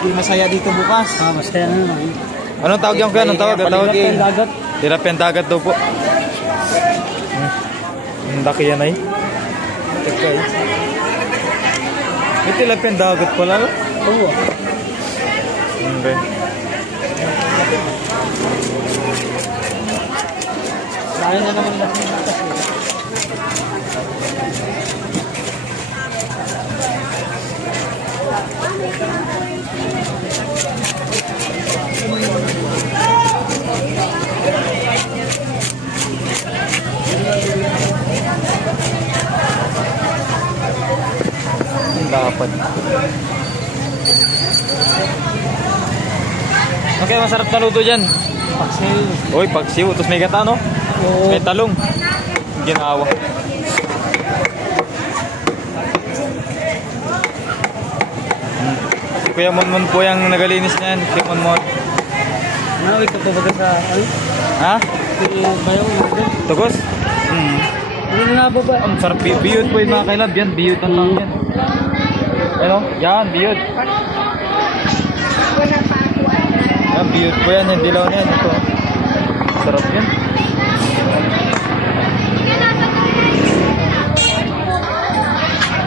Di masaya dito bukas. Masaya na naman. Anong tawag yung kaya? Anong tawag? Ang tawag Tilapia dagat. Tilapia dagat daw po. Ang laki yan ay. Okay. May tilapia dagat pala. Oo. Okay. Sayang na naman lahat ng atas. Dapat. Okay, masarap na luto dyan. Paksiw. Uy, pagsiw. Tapos may gata, no? Oo. May talong. Ginawa. Si Kuya Monmon po yung nagalinis niyan. Si Monmon. Nawit ka pa baga sa... Ay? Ha? Bayaw mo din. Tugos? Hindi na nababa. Ang sarap. Biyot po yung mga kailab. Yan, biyot ang tawag yan. Ano? Yan, biyot. Yan, biyot po yan. Yung dilaw niyan. Ito.